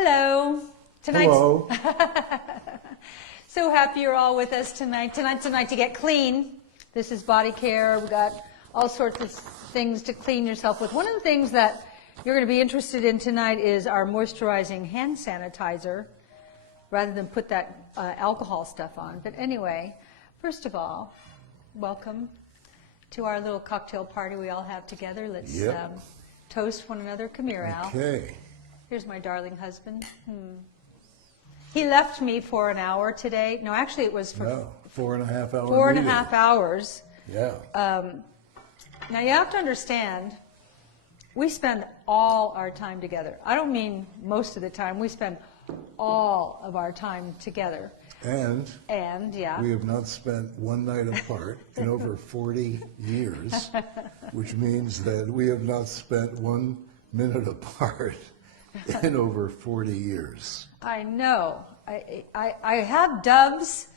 Hello. Hello. So happy you're all with us tonight. Tonight's the night to get clean. This is body care. We've got all sorts of things to clean yourself with. One of the things that you're going to be interested in tonight is our moisturizing hand sanitizer, rather than put that alcohol stuff on. But anyway, first of all, welcome to our little cocktail party we all have together. Let's toast one another. Come here, Al. Okay. Here's my darling husband. He left me for an hour today. No, actually it was for No, 4.5 hours. 4.5 hours. Yeah. Now you have to understand, we spend all our time together. I don't mean most of the time. We spend all of our time together. And yeah. we have not spent one night apart in over 40 years, which means that we have not spent 1 minute apart in over 40 years. I know. I have doves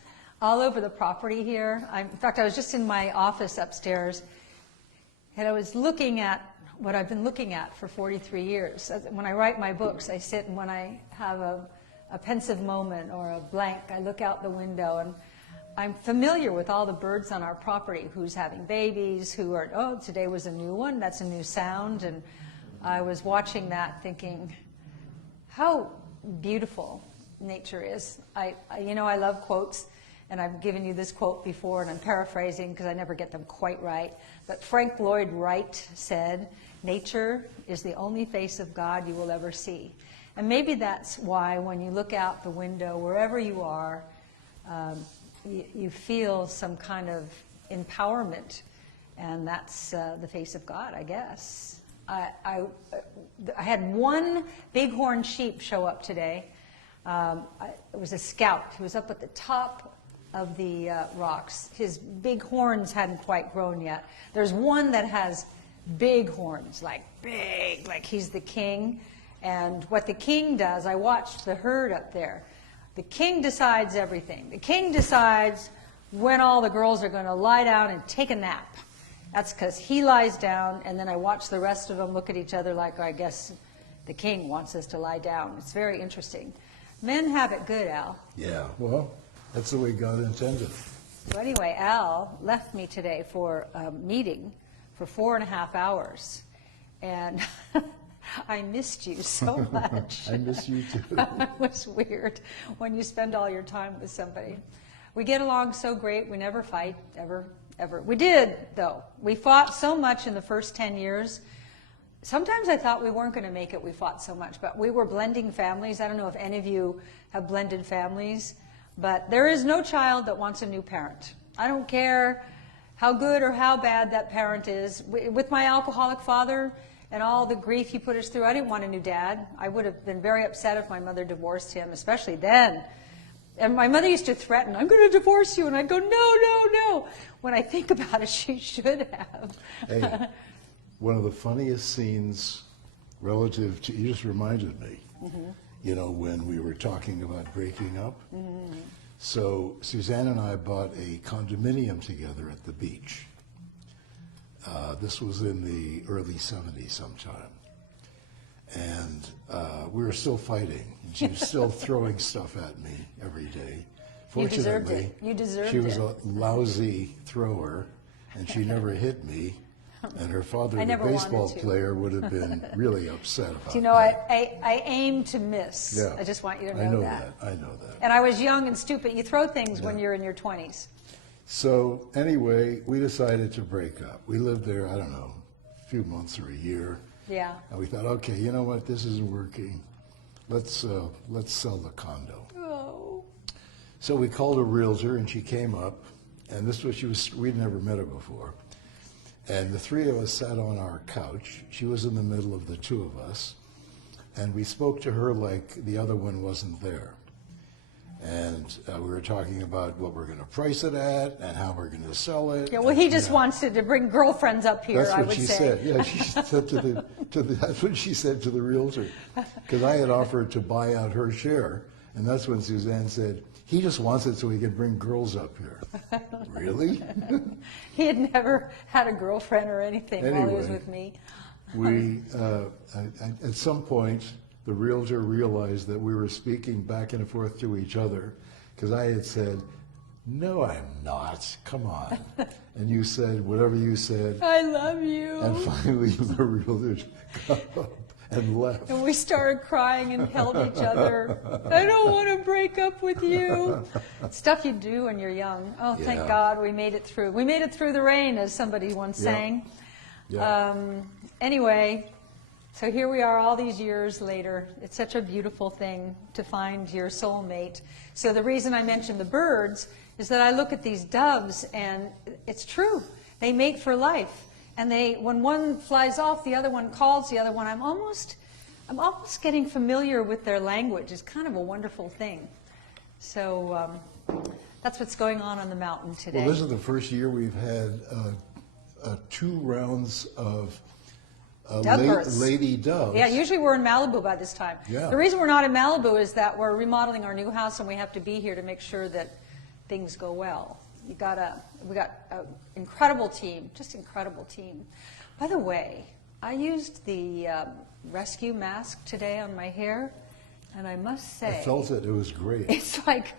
all over the property here. In fact, I was just in my office upstairs, and I was looking at what I've been looking at for 43 years. When I write my books, I sit, and when I have a pensive moment or a blank, I look out the window, and I'm familiar with all the birds on our property, who's having babies, who are, oh, today was a new one, that's a new sound, and I was watching that thinking, how beautiful nature is. I love quotes, and I've given you this quote before, and I'm paraphrasing because I never get them quite right, but Frank Lloyd Wright said, "Nature is the only face of God you will ever see." And maybe that's why when you look out the window, wherever you are, you feel some kind of empowerment, and that's the face of God, I guess. I had one bighorn sheep show up today. It was a scout. He was up at the top of the rocks. His big horns hadn't quite grown yet. There's one that has big horns, like big, like he's the king. And what the king does, I watched the herd up there. The king decides everything. The king decides when all the girls are going to lie down and take a nap. That's because he lies down, and then I watch the rest of them look at each other like, I guess the king wants us to lie down. It's very interesting. Men have it good, Al. Yeah, well, that's the way God intended. So anyway, Al left me today for a meeting for 4.5 hours, and I missed you so much. I miss you too. It was weird when you spend all your time with somebody. We get along so great. We never fight, ever. We did, though. We fought so much in the first 10 years. Sometimes I thought we weren't going to make it. We fought so much. But we were blending families. I don't know if any of you have blended families. But there is no child that wants a new parent. I don't care how good or how bad that parent is. With my alcoholic father and all the grief he put us through, I didn't want a new dad. I would have been very upset if my mother divorced him, especially then. And my mother used to threaten, I'm going to divorce you. And I'd go, no. When I think about it, she should have. Hey, one of the funniest scenes relative to, you just reminded me, when we were talking about breaking up. So Suzanne and I bought a condominium together at the beach. This was in the early 70s sometime. And we were still fighting. She was still throwing stuff at me every day. Fortunately, you deserved it. She was a lousy thrower, and she never hit me. And her father, the baseball player, would have been really upset about that. You know, I aim to miss. Yeah. I just want you to know that. I know that. And I was young and stupid. You throw things when you're in your 20s. So anyway, we decided to break up. We lived there, I don't know, a few months or a year. Yeah. And we thought, okay, you know what, this isn't working. Let's sell the condo. Oh. So we called a realtor, and she came up, and we'd never met her before. And the three of us sat on our couch. She was in the middle of the two of us, and we spoke to her like the other one wasn't there. And we were talking about what we're going to price it at and how we're going to sell it. Yeah, well, he just wants to bring girlfriends up here, that's I what would she say. said. Yeah, she said that's what she said to the realtor. Because I had offered to buy out her share, and that's when Suzanne said, he just wants it so he can bring girls up here. Really? He had never had a girlfriend or anything while he was Anyway, with me. We, at some point, the realtor realized that we were speaking back and forth to each other, because I had said, "No, I'm not. Come on." And you said whatever you said. I love you. And finally, the realtor got up and left. And we started crying and held each other. I don't want to break up with you. Stuff you do when you're young. Oh, thank Yeah. God we made it through. We made it through the rain, as somebody once Yeah. sang. Yeah. Anyway, so here we are all these years later. It's such a beautiful thing to find your soulmate. So the reason I mentioned the birds is that I look at these doves, and it's true. They mate for life. And when one flies off, the other one calls the other one. I'm almost getting familiar with their language. It's kind of a wonderful thing. So that's what's going on the mountain today. Well, this is the first year we've had 2 rounds of Dove births. lady doves. Yeah, usually we're in Malibu by this time. Yeah. The reason we're not in Malibu is that we're remodeling our new house, and we have to be here to make sure that things go well. We got an incredible team, just incredible team. By the way, I used the rescue mask today on my hair, and I must say, I felt it. It was great. it's like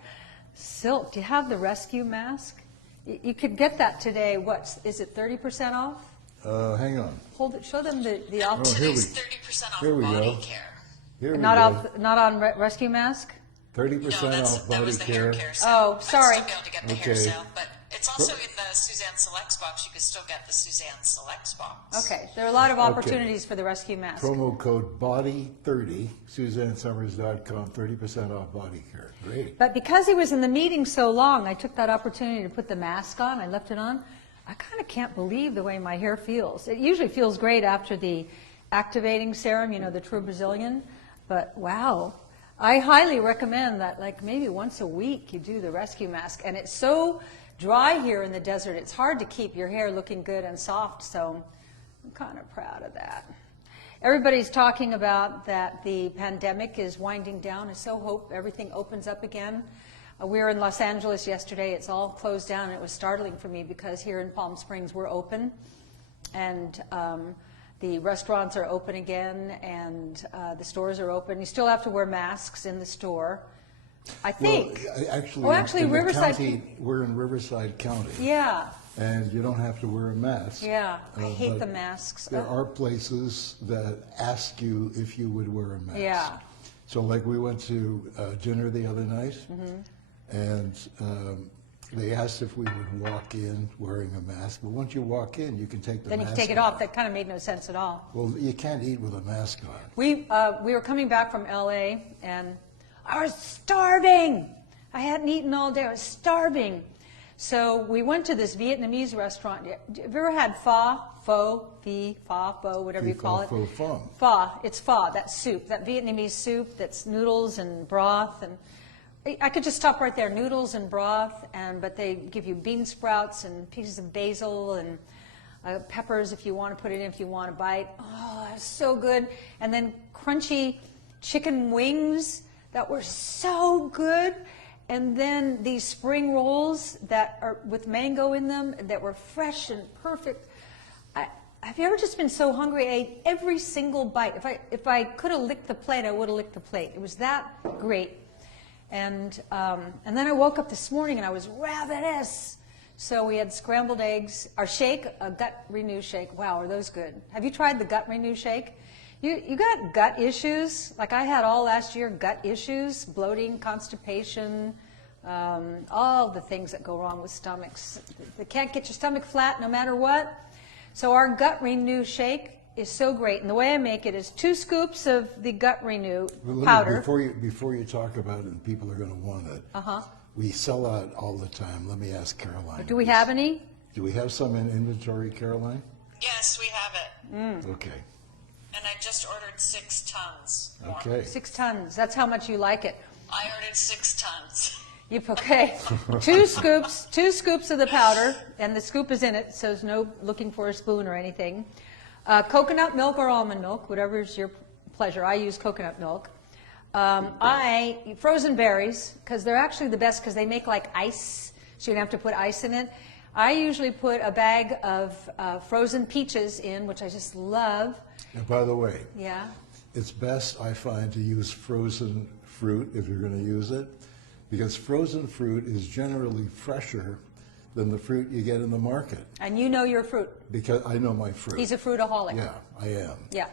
silk. Do you have the rescue mask? You could get that today. What is it? 30% off? Hang on. Hold it. Show them the Oh, option. here we, Today's 30% off here we body go. care. Here we Not go. not on rescue mask. 30% No, off that body was the care. hair care sale. Oh, sorry. I'd still be able to get the hair Okay. sale, but it's also in the Suzanne Selects box. You could still get the Suzanne Selects box. Okay, there are a lot of opportunities for the rescue mask. Promo code BODY30, SuzanneSomers.com, 30% off body care. Great. But because he was in the meeting so long, I took that opportunity to put the mask on. I left it on. I kind of can't believe the way my hair feels. It usually feels great after the activating serum, you know, the True Brazilian. But wow, I highly recommend that, like maybe once a week you do the rescue mask. And it's so dry here in the desert, it's hard to keep your hair looking good and soft. So I'm kind of proud of that. Everybody's talking about that the pandemic is winding down. I so hope everything opens up again. We were in Los Angeles yesterday. It's all closed down. And it was startling for me because here in Palm Springs we're open, and the restaurants are open again, and the stores are open. You still have to wear masks in the store, I think. Well, actually, in the Riverside. county, we're in Riverside County. Yeah, And you don't have to wear a mask. yeah. I hate but the masks. There are places that ask you if you would wear a mask. Yeah. So like we went to dinner the other night, and they asked if we would walk in wearing a mask. But once you walk in, you can take the Then you mask can take it off. off. That kind of made no sense at all. Well, you can't eat with a mask on. We were coming back from LA, and I was starving. I hadn't eaten all day. I was starving. So we went to this Vietnamese restaurant. Have you ever had pho, whatever you call it? Pho, pho. Pho. It's pho, that soup, that Vietnamese soup that's noodles and broth. And I could just stop right there, noodles and broth, but they give you bean sprouts and pieces of basil and peppers if you want to put it in, if you want to bite. Oh, that's so good. And then crunchy chicken wings that were so good. And then these spring rolls that are with mango in them that were fresh and perfect. Have you ever just been so hungry? I ate every single bite. If I could have licked the plate, I would have licked the plate. It was that great. And then I woke up this morning and I was ravenous. So we had scrambled eggs, our shake, a gut renew shake. Wow, are those good? Have you tried the gut renew shake? You got gut issues, like I had all last year, gut issues, bloating, constipation, all the things that go wrong with stomachs. They can't get your stomach flat no matter what. So our gut renew shake is so great. And the way I make it is 2 scoops of the gut renew powder. Before you talk about it, and people are going to want it, we sell out all the time. Let me ask Caroline. Do we have any? Do we have some in inventory, Caroline? Yes, we have it. Okay. And I just ordered 6 tons more. Okay. 6 tons. That's how much you like it. I ordered 6 tons. Okay, 2 scoops of the powder, and the scoop is in it, so there's no looking for a spoon or anything. Coconut milk or almond milk, whatever is your pleasure. I use coconut milk. Frozen berries, because they're actually the best because they make like ice, so you don't have to put ice in it. I usually put a bag of frozen peaches in, which I just love. And by the way, Yeah. it's best, I find, to use frozen fruit if you're going to use it, because frozen fruit is generally fresher than the fruit you get in the market. And you know your fruit. Because I know my fruit. He's a fruitaholic. Yeah, I am. Yeah.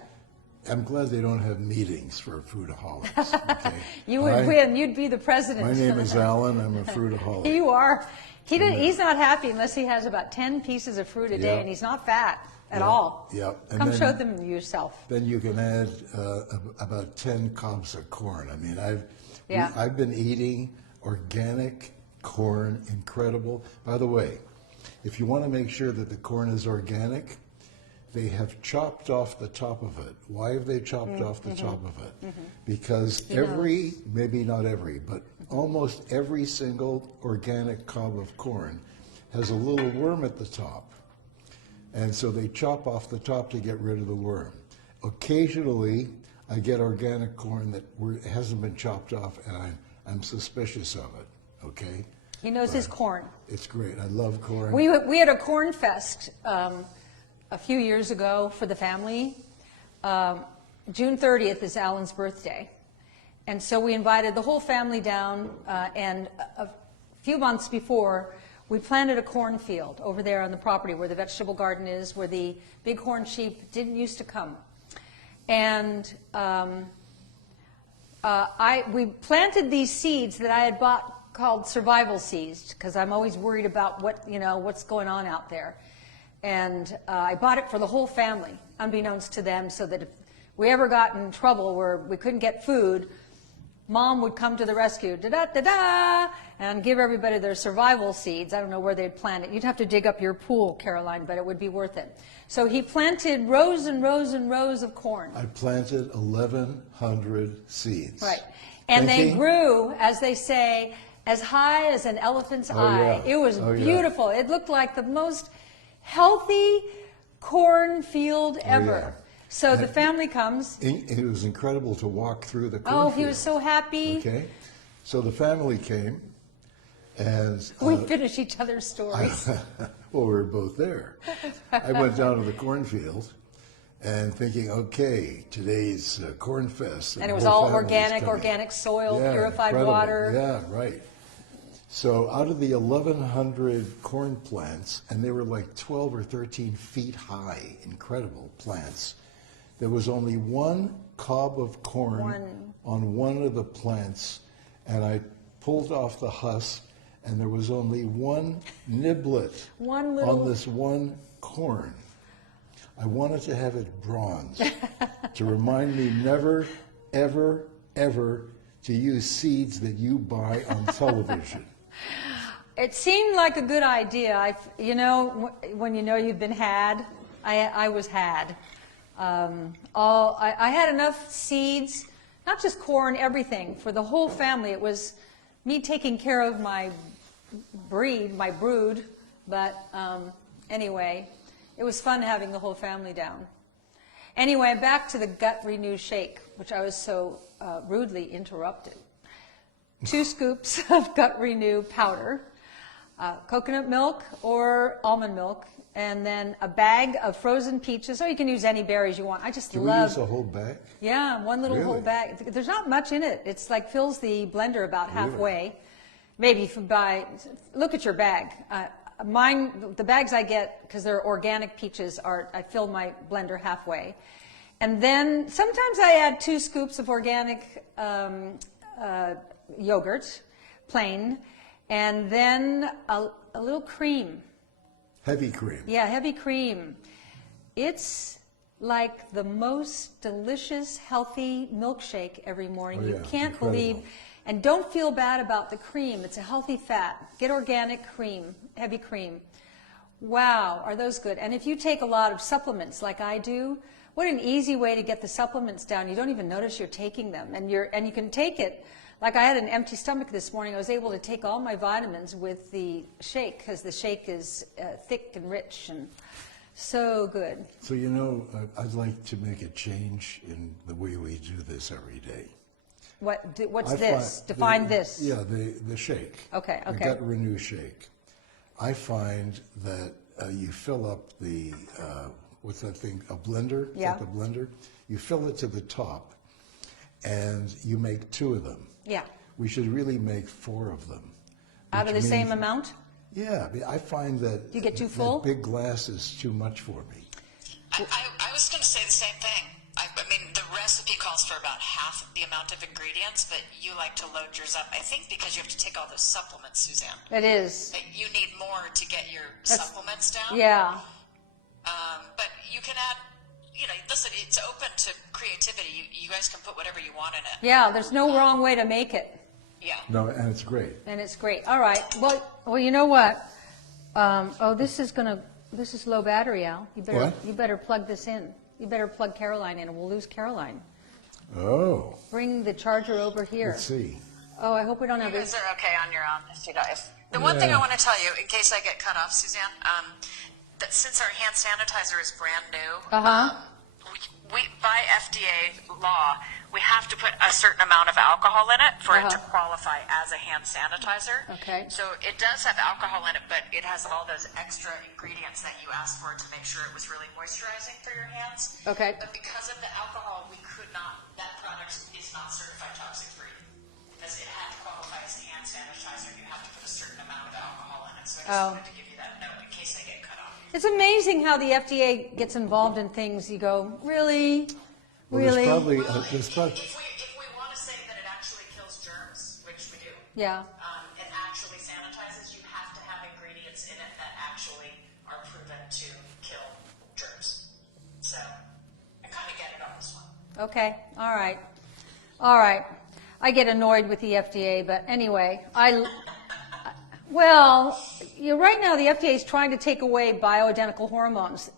I'm glad they don't have meetings for fruitaholics. Okay? You would win. You'd be the president. My name is Alan. I'm a fruitaholic. You are. He's not happy unless he has about 10 pieces of fruit a day, Yeah. and he's not fat at Yeah, all. yeah. And Come then- show them yourself. Then you can add about 10 cobs of corn. I mean, Yeah. I've been eating organic corn, incredible. By the way, if you want to make sure that the corn is organic, they have chopped off the top of it. Why have they chopped off the top of it? Because maybe not every, but almost every single organic cob of corn has a little worm at the top. And so they chop off the top to get rid of the worm. Occasionally, I get organic corn that hasn't been chopped off, and I'm suspicious of it, okay? He knows his corn. It's great. I love corn. We had a corn fest a few years ago for the family. June 30th is Alan's birthday. And so we invited the whole family down, and a few months before, we planted a cornfield over there on the property where the vegetable garden is, where the bighorn sheep didn't used to come. And we planted these seeds that I had bought called survival seeds, because I'm always worried about what's going on out there. And I bought it for the whole family, unbeknownst to them, so that if we ever got in trouble where we couldn't get food, Mom would come to the rescue, da-da-da-da, and give everybody their survival seeds. I don't know where they'd plant it. You'd have to dig up your pool, Caroline, but it would be worth it. So he planted rows and rows and rows of corn. I planted 1,100 seeds. Right. And they grew, as they say, as high as an elephant's eye. Yeah. It was Oh, yeah. beautiful. It looked like the most healthy cornfield ever. Yeah. So the family comes. It was incredible to walk through the Oh, cornfield. he was so happy. Okay. So the family came, and We finish each other's stories. well, we were both there. I went down to the cornfield and thinking, okay, today's corn fest. And it was the whole all family's organic, coming. organic soil, Yeah, purified incredible. water. Yeah, right. So out of the 1,100 corn plants, and they were like 12 or 13 feet high, incredible plants, there was only one cob of corn on one of the plants, and I pulled off the husk, and there was only one niblet on this one corn. I wanted to have it bronze to remind me never, ever, ever to use seeds that you buy on television. It seemed like a good idea. When you know you've been had, I was had. I had enough seeds, not just corn, everything, for the whole family. It was me taking care of my brood, but anyway, it was fun having the whole family down. Anyway, back to the Gut Renew Shake, which I was so rudely interrupted. 2 scoops of Gut Renew powder, coconut milk or almond milk, and then a bag of frozen peaches. Or you can use any berries you want. I just Do love. we use a whole bag? Yeah, one little whole Really? bag. There's not much in it. It's like fills the blender about halfway. Maybe if you buy, look at your bag. Mine, the bags I get, because they're organic peaches, I fill my blender halfway. And then sometimes I add 2 scoops of organic yogurt, plain, and then a little cream. Heavy cream. Yeah, heavy cream. It's like the most delicious, healthy milkshake every morning. Oh, You yeah, can't incredible. believe. And don't feel bad about the cream. It's a healthy fat. Get organic cream, heavy cream. Wow, are those good? And if you take a lot of supplements like I do, what an easy way to get the supplements down. You don't even notice you're taking them. And you can take it. Like I had an empty stomach this morning. I was able to take all my vitamins with the shake because the shake is thick and rich and so good. So, I'd like to make a change in the way we do this every day. What's I this? find Define this. Yeah, the shake. Okay. The Gut Renew shake. I find that you fill up the, what's that thing, a blender? Is Yeah. that the blender? you fill it to the top, and you make 2 of them. Yeah. We should really make 4 of them. Out of the which same means- amount? Yeah, I find that You get too that full? big glass is too much for me. I was going to say the same thing. I mean, the recipe calls for about half the amount of ingredients, but you like to load yours up. I think because you have to take all those supplements, Suzanne. It is. That you need more to get your supplements down. Yeah. But you can add, listen, it's open to creativity. You guys can put whatever you want in it. Yeah, there's no wrong way to make it. Yeah. No, and it's great. And it's great. All right. Well, you know what? This is low battery, Al. What? You better plug this in. You better plug Caroline in, or we'll lose Caroline. Oh, Bring the charger over here. let's see. Oh, I hope we don't have You it. guys are okay on your own, if you guys. The one thing I want to tell you, in case I get cut off, Suzanne, that since our hand sanitizer is brand new, we by FDA law, we have to put a certain amount of alcohol in it for it to qualify as a hand sanitizer. Okay. So it does have alcohol in it, but it has all those extra ingredients that you asked for to make sure it was really moisturizing for your hands. Okay. But because of the alcohol, we could not, that product is not certified toxic-free. Because it had to qualify as a hand sanitizer, you have to put a certain amount of alcohol in it. So I just wanted to give you that note in case I get cut off. It's amazing how the FDA gets involved in things. You go, really? Well, Really? There's probably, If we want to say that it actually kills germs, which we do, Yeah. it actually sanitizes, you have to have ingredients in it that actually are proven to kill germs. So I kind of get it on this one. Okay. All right. All right. I get annoyed with the FDA, but anyway, well, right now the FDA is trying to take away bioidentical hormones.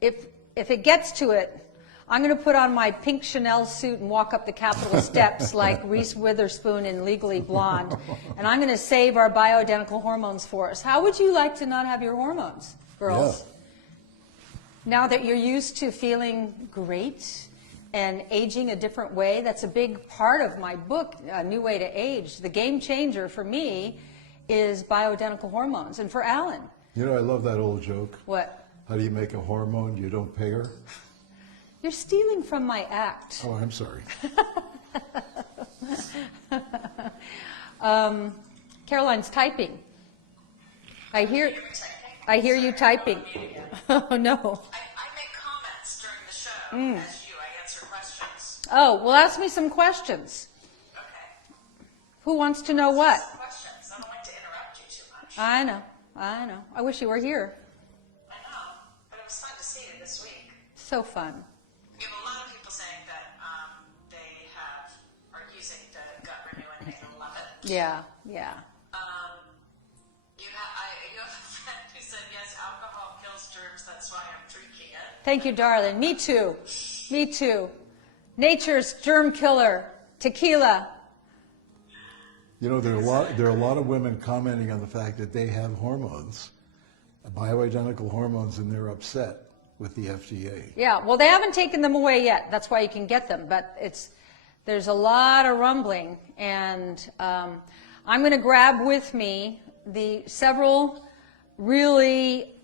If it gets to it, I'm going to put on my pink Chanel suit and walk up the Capitol steps like Reese Witherspoon in Legally Blonde, and I'm going to save our bioidentical hormones for us. How would you like to not have your hormones, girls? Yeah. Now that you're used to feeling great and aging a different way, that's a big part of my book, A New Way to Age. The game changer for me is bioidentical hormones, and for Alan. I love that old joke. What? How do you make a hormone? You don't pay her? You're stealing from my act. Oh, I'm sorry. Caroline's typing. I hear you typing. Oh, no. I make comments during the show as you. I answer questions. Oh, well, ask me some questions. Okay. Who wants to know what? Questions. I don't like to interrupt you too much. I know. I wish you were here. I know, but it was fun to see you this week. So fun. We have a lot of people saying that they are using the gut renew and they love it. Yeah. You have a friend who said, yes, alcohol kills germs, that's why I'm drinking it. Thank you, darling. Me too. Me too. Nature's germ killer, tequila. There are a lot of women commenting on the fact that they have hormones, bioidentical hormones, and they're upset with the FDA. Yeah, well, they haven't taken them away yet. That's why you can get them. But there's a lot of rumbling, and I'm going to grab with me the several really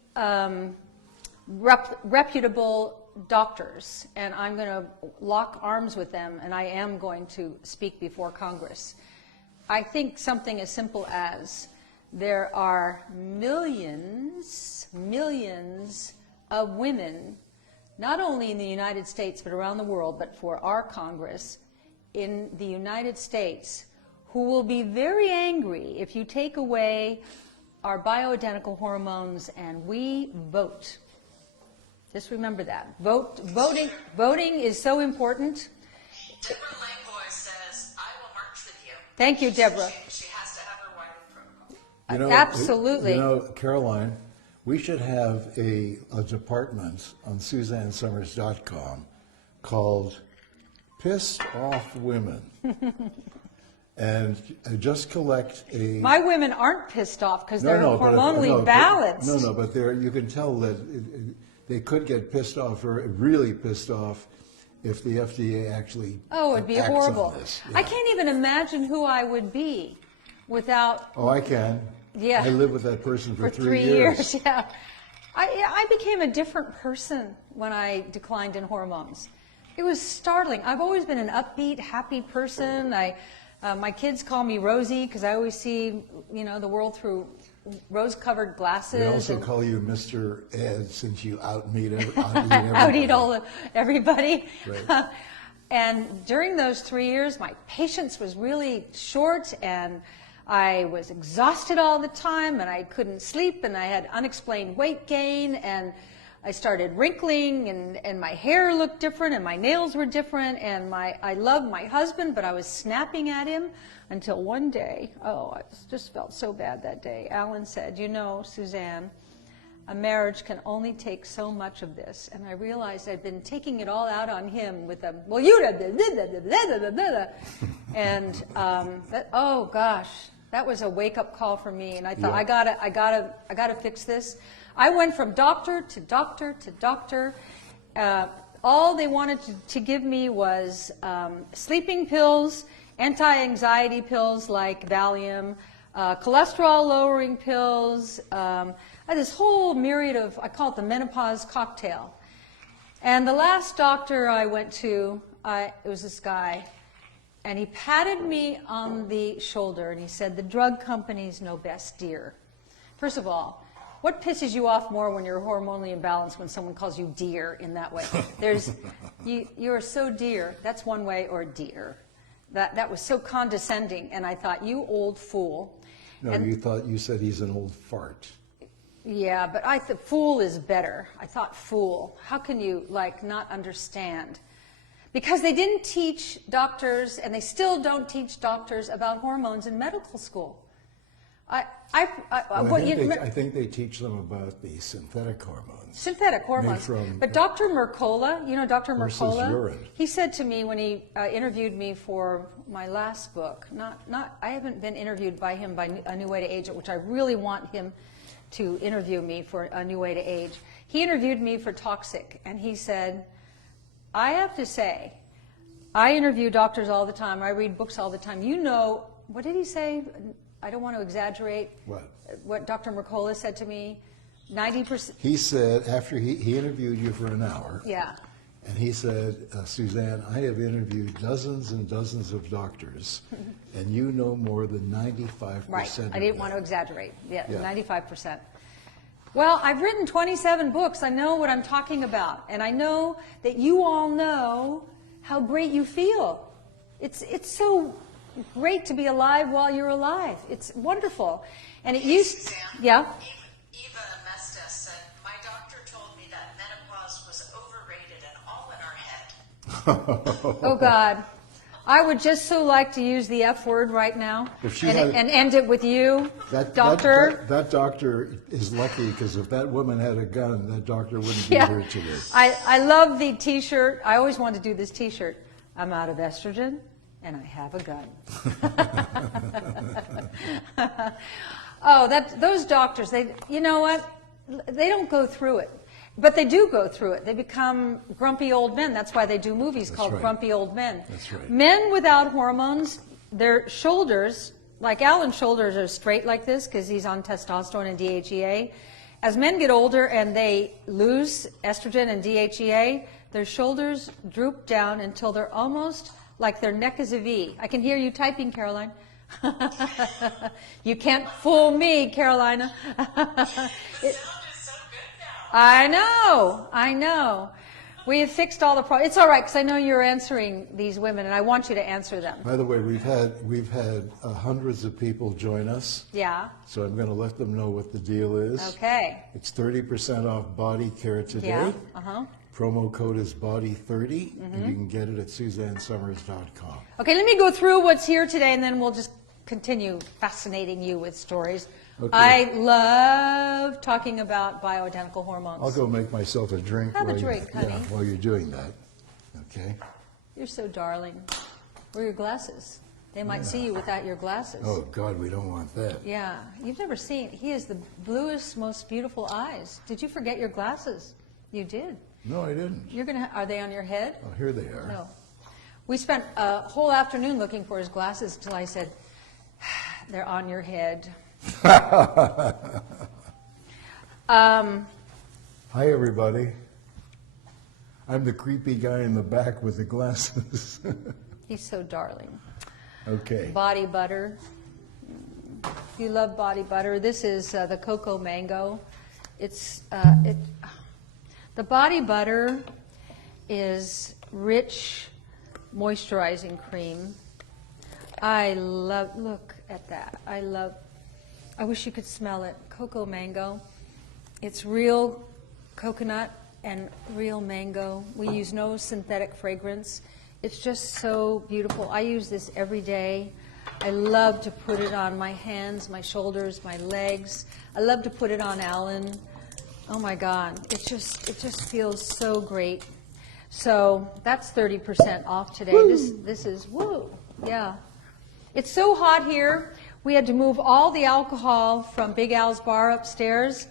reputable doctors, and I'm going to lock arms with them, and I am going to speak before Congress. I think something as simple as there are millions of women, not only in the United States but around the world, but for our Congress in the United States, who will be very angry if you take away our bioidentical hormones and we vote. Just remember that. Voting is so important. Deborah Langboy says, I will march with you. Thank you, Deborah. She has to have her wiring protocol. Absolutely. Caroline, we should have a department on SuzanneSomers.com called Pissed Off Women. And just collect a... My women aren't pissed off because they're hormonally balanced. But you can tell that they could get pissed off or really pissed off if the FDA actually it'd be acts horrible. on this. I Yeah. can't even imagine who I would be without... Oh, I can. Yeah. I lived with that person for 3 years. Yeah. I became a different person when I declined in hormones. It was startling. I've always been an upbeat, happy person. My kids call me Rosie because I always see, the world through rose-covered glasses. They also call you Mr. Ed since you out-eat everybody. Out-eat everybody. Right. And during those 3 years, my patience was really short, and I was exhausted all the time, and I couldn't sleep, and I had unexplained weight gain, and I started wrinkling, and my hair looked different, and my nails were different, and I loved my husband, but I was snapping at him until one day, I just felt so bad that day. Alan said, Suzanne, a marriage can only take so much of this. And I realized I'd been taking it all out on him with a, well, you did, and oh gosh, that was a wake-up call for me. And I thought, yeah. I gotta fix this. I went from doctor to doctor to doctor. All they wanted to give me was sleeping pills, anti-anxiety pills like Valium, cholesterol-lowering pills, this whole myriad of, I call it the menopause cocktail. And the last doctor I went to, it was this guy, and he patted me on the shoulder, and he said, the drug companies know best, dear. First of all, what pisses you off more when you're hormonally imbalanced when someone calls you dear in that way? You're so dear, that's one way, or dear. That was so condescending, and I thought, you old fool. No, and, you said he's an old fart. Yeah, but I thought fool is better. I thought fool. How can you, not understand? Because they didn't teach doctors, and they still don't teach doctors about hormones in medical school. I think they teach them about the synthetic hormones. Synthetic hormones. But Dr. Mercola, Dr. Mercola, urine. he said to me when he interviewed me for my last book, I haven't been interviewed by him by A New Way to Age, which I really want him to interview me for A New Way to Age. He interviewed me for Toxic, and he said, I have to say, I interview doctors all the time, I read books all the time. What did he say? I don't want to exaggerate what Dr. Mercola said to me. 90%. He said, after he interviewed you for an hour, yeah. And he said, Suzanne, I have interviewed dozens and dozens of doctors, and you know more than 95%. Right. I didn't want to exaggerate. Yeah, Yeah. 95%. Well, I've written 27 books. I know what I'm talking about. And I know that you all know how great you feel. It's so great to be alive while you're alive. It's wonderful. And it used... Suzanne, Yeah? Eva Amestas said, my doctor told me that menopause was overrated and all in our head. Oh, God. I would just so like to use the F word right now and end it with you, doctor. That doctor is lucky, because if that woman had a gun, that doctor wouldn't be here today. I love the T-shirt. I always wanted to do this T-shirt. I'm out of estrogen, and I have a gun. Those doctors, you know what? They don't go through it. But they do go through it. They become grumpy old men. That's why they do movies called Grumpy Old Men. That's right. Men without hormones, their shoulders, like Alan's shoulders are straight like this because he's on testosterone and DHEA. As men get older and they lose estrogen and DHEA, their shoulders droop down until they're almost like their neck is a V. I can hear you typing, Caroline. You can't fool me, Carolina. I know. We have fixed all the problems. It's all right, because I know you're answering these women, and I want you to answer them. By the way, we've had hundreds of people join us. Yeah. So I'm going to let them know what the deal is. Okay. It's 30% off body care today. Yeah. Uh-huh. Promo code is body30, and you can get it at SuzanneSomers.com. Okay, let me go through what's here today, and then we'll just continue fascinating you with stories. Okay. I love talking about bioidentical hormones. I'll go make myself a drink. Have a drink, honey. Yeah, while you're doing that. Okay. You're so darling. Where are your glasses? They might see you without your glasses. Oh, God, we don't want that. Yeah. You've never seen, he has the bluest, most beautiful eyes. Did you forget your glasses? You did. No, I didn't. Are they on your head? Oh, here they are. No. We spent a whole afternoon looking for his glasses until I said, they're on your head. Hi, everybody. I'm the creepy guy in the back with the glasses. He's so darling. Okay. Body butter. You love body butter. This is the cocoa mango. The body butter is rich moisturizing cream. Look at that. I wish you could smell it. Cocoa mango. It's real coconut and real mango. We use no synthetic fragrance. It's just so beautiful. I use this every day. I love to put it on my hands, my shoulders, my legs. I love to put it on Alan. Oh my God, it just feels so great. So that's 30% off today. This is woo, yeah. It's so hot here. We had to move all the alcohol from Big Al's bar upstairs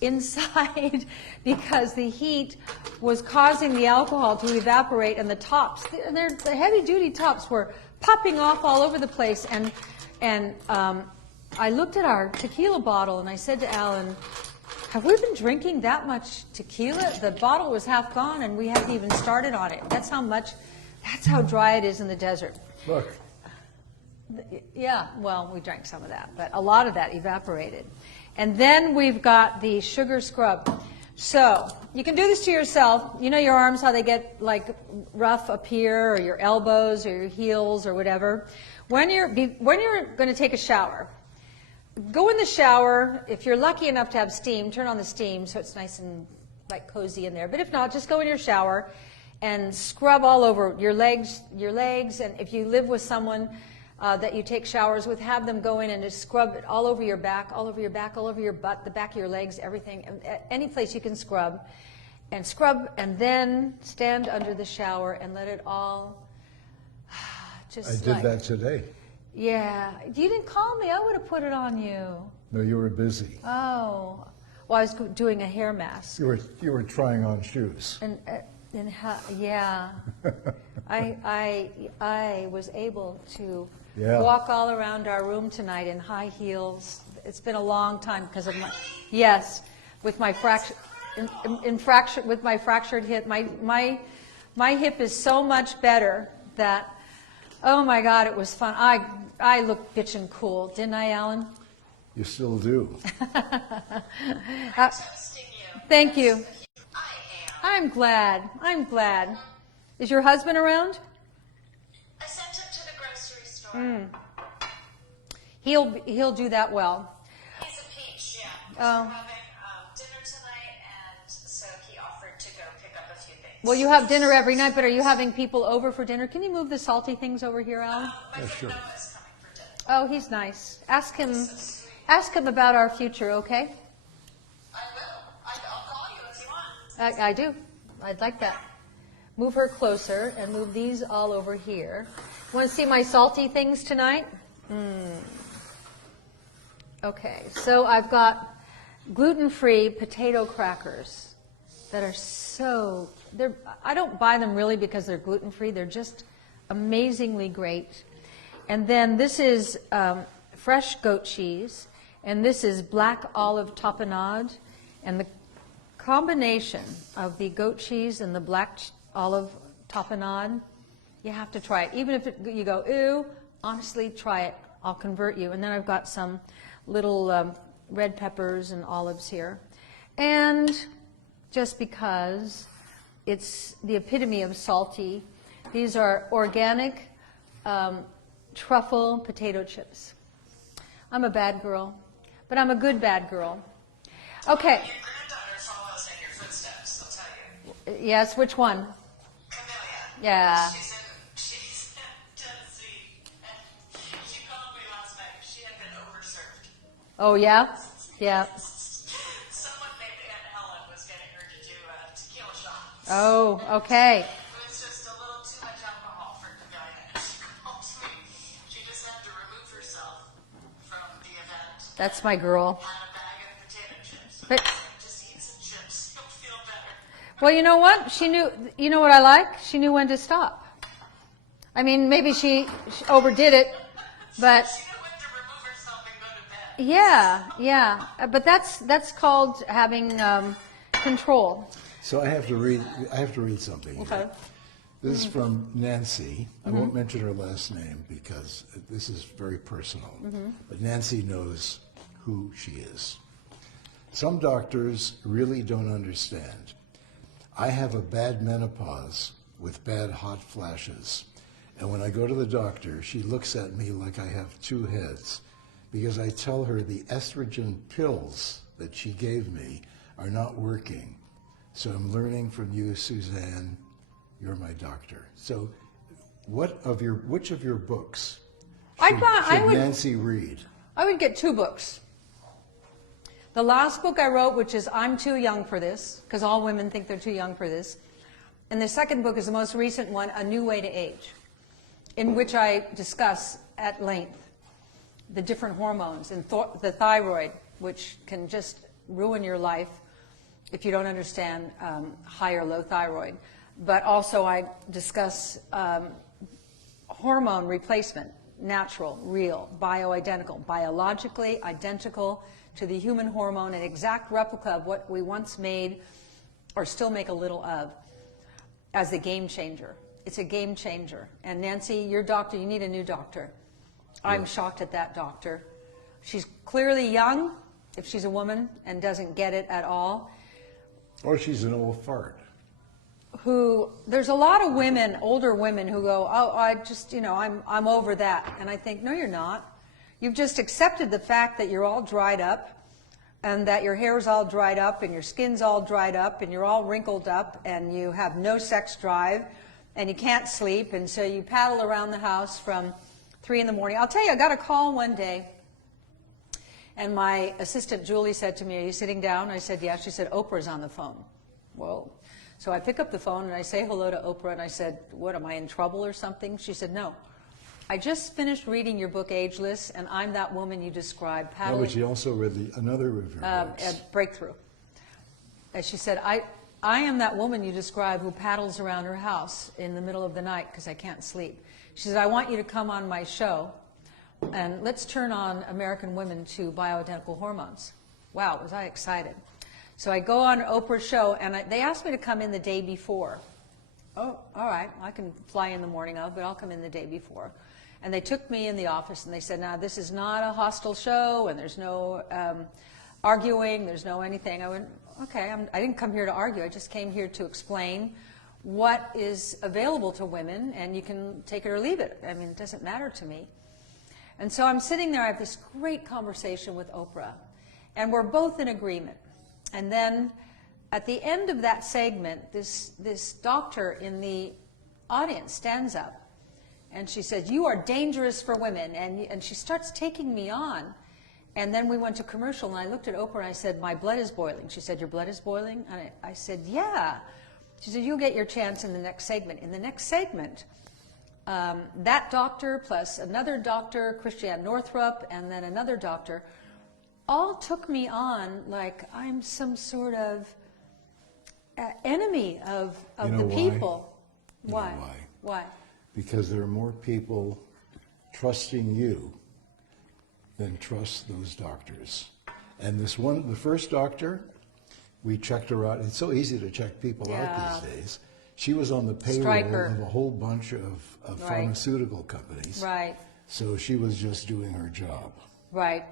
inside because the heat was causing the alcohol to evaporate, and the tops, the heavy-duty tops, were popping off all over the place. And I looked at our tequila bottle and I said to Alan, have we been drinking that much tequila? The bottle was half gone and we hadn't even started on it. That's how dry it is in the desert. Look. Yeah, well, we drank some of that, but a lot of that evaporated. And then we've got the sugar scrub. So you can do this to yourself. You know your arms, how they get like rough up here, or your elbows, or your heels, or whatever. When you're going to take a shower, go in the shower. If you're lucky enough to have steam, turn on the steam so it's nice and like cozy in there. But if not, just go in your shower and scrub all over your legs. And if you live with someone that you take showers with, have them go in and just scrub it all over your back, all over your back, all over your butt, the back of your legs, everything, any place you can scrub, and then stand under the shower and let it all just. I did that today. Yeah, you didn't call me. I would have put it on you. No, you were busy. Oh, well, I was doing a hair mask. You were trying on shoes. Yeah, I was able to. Yeah. Walk all around our room tonight in high heels. It's been a long time because of with my fractured hip. My hip is so much better that, oh my God, it was fun. I looked bitchin' cool, didn't I, Alan? You still do. Thank you. I'm glad. Is your husband around? I sent him to the grocery store. He'll do that well. He's a peach, yeah. Oh. We're having dinner tonight, and so he offered to go pick up a few things. Well, you have dinner every night, but are you having people over for dinner? Can you move the salty things over here, Alan? My friend sure. Noah is coming for dinner. Oh, he's nice. Ask him about our future, okay? I will. I'll call you if you want. I do. I'd like that. Move her closer and move these all over here. Want to see my salty things tonight? Okay, so I've got gluten-free potato crackers that are I don't buy them really because they're gluten-free. They're just amazingly great. And then this is fresh goat cheese, and this is black olive tapenade, and the combination of the goat cheese and the black olive tapenade, you have to try it. Even if you go, ew, honestly, try it. I'll convert you. And then I've got some little red peppers and olives here. And just because it's the epitome of salty, these are organic truffle potato chips. I'm a bad girl, but I'm a good bad girl. Okay. Your granddaughter follows in your footsteps, I'll tell you. Yes, which one? Camellia. Yeah. She's in Tennessee. She called me last night. She had been overserved. Oh, yeah? Yeah. Someone named Aunt Helen was getting her to do tequila shots. Oh, okay. It was just a little too much alcohol for Dinah. And she called me. She just had to remove herself from the event. That's my girl. Had a bag of potato chips. But- I said, just eat some chips. You'll feel better. Well, you know what? She knew, you know what I like? She knew when to stop. I mean, maybe she overdid it, but She knew when to remove herself and go to bed. yeah. But that's called having control. So I have to read something here. Okay. This is from Nancy. I won't mention her last name because this is very personal. But Nancy knows who she is. Some doctors really don't understand. I have a bad menopause with bad hot flashes. And when I go to the doctor, she looks at me like I have two heads because I tell her the estrogen pills that she gave me are not working. So I'm learning from you, Suzanne. You're my doctor. So which of your books should Nancy read? I would get 2 books. The last book I wrote, which is I'm Too Young for This, because all women think they're too young for this. And the second book is the most recent one, A New Way to Age, in which I discuss at length the different hormones and the thyroid, which can just ruin your life if you don't understand high or low thyroid. But also I discuss hormone replacement, natural, real, bioidentical, biologically identical to the human hormone, an exact replica of what we once made or still make a little of, as a game changer. It's a game changer. And Nancy, your doctor, you need a new doctor. I'm shocked at that doctor. She's clearly young, if she's a woman, and doesn't get it at all. Or she's an old fart. There's a lot of women, older women, who go, oh, I just, I'm over that. And I think, no, you're not. You've just accepted the fact that you're all dried up, and that your hair's all dried up, and your skin's all dried up, and you're all wrinkled up, and you have no sex drive, and you can't sleep, and so you paddle around the house from 3 in the morning. I'll tell you, I got a call one day, and my assistant Julie said to me, are you sitting down? I said, yeah. She said, Oprah's on the phone. Well, so I pick up the phone, and I say hello to Oprah, and I said, what, am I in trouble or something? She said, no. I just finished reading your book, Ageless, and I'm that woman you described, paddling. No, but she also read another of your books. Breakthrough. And she said, I am that woman you describe who paddles around her house in the middle of the night because I can't sleep. She said, I want you to come on my show, and let's turn on American women to bioidentical hormones. Wow, was I excited. So I go on Oprah's show, and they asked me to come in the day before. Oh, all right, I can fly in the morning of, but I'll come in the day before. And they took me in the office, and they said, now, this is not a hostile show, and there's no arguing, there's no anything. I went, okay, I didn't come here to argue. I just came here to explain what is available to women, and you can take it or leave it. I mean, it doesn't matter to me. And so I'm sitting there, I have this great conversation with Oprah, and we're both in agreement. And then at the end of that segment, this doctor in the audience stands up, and she said, you are dangerous for women, and she starts taking me on. And then we went to commercial, and I looked at Oprah, and I said, my blood is boiling. She said, your blood is boiling? And I said, yeah. She said, you'll get your chance in the next segment. In the next segment, that doctor plus another doctor, Christiane Northrup, and then another doctor, all took me on like I'm some sort of enemy of the people. Why? Why? Because there are more people trusting you than trust those doctors. And the first doctor, we checked her out. It's so easy to check people out these days. She was on the payroll of a whole bunch of pharmaceutical companies. Right. So she was just doing her job. Right.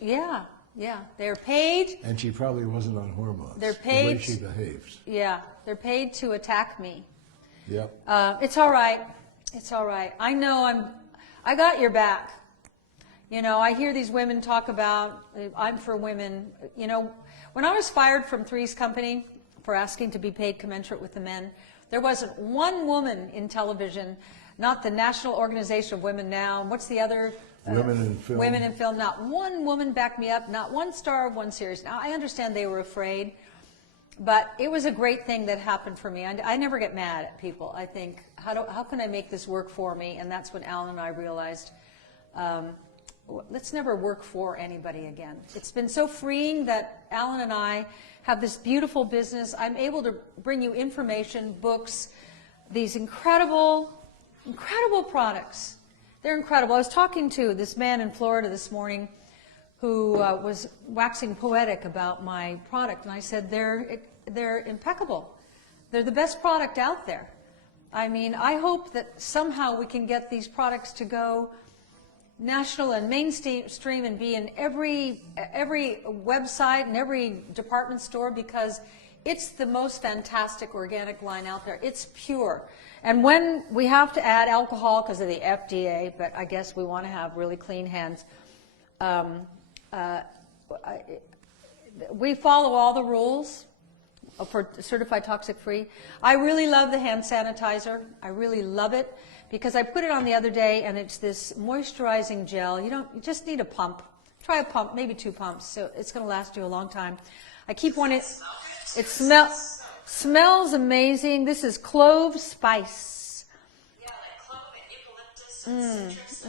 Yeah. They're paid. And she probably wasn't on hormones. They're paid. The way she behaved. Yeah. They're paid to attack me. Yep. It's all right. It's all right. I know I got your back. I hear these women talk about, I'm for women. When I was fired from Three's Company for asking to be paid commensurate with the men, there wasn't one woman in television, not the National Organization of Women Now, and what's the other? Women in Film. Women in Film. Not one woman backed me up, not one star of one series. Now, I understand they were afraid, but it was a great thing that happened for me. I never get mad at people. I think, how can I make this work for me? And that's when Alan and I realized, let's never work for anybody again. It's been so freeing that Alan and I have this beautiful business. I'm able to bring you information, books, these incredible products. They're incredible. I was talking to this man in Florida this morning who was waxing poetic about my product, and I said, they're impeccable. They're the best product out there. I mean, I hope that somehow we can get these products to go national and mainstream and be in every website and every department store, because it's the most fantastic organic line out there. It's pure. And when we have to add alcohol because of the FDA, but I guess we want to have really clean hands, we follow all the rules for certified toxic-free. I really love the hand sanitizer. I really love it because I put it on the other day, and it's this moisturizing gel. You just need a pump. Try a pump, maybe 2 pumps, so it's going to last you a long time. I keep one. It smells amazing. This is clove spice. Yeah, like clove and eucalyptus and citrus. I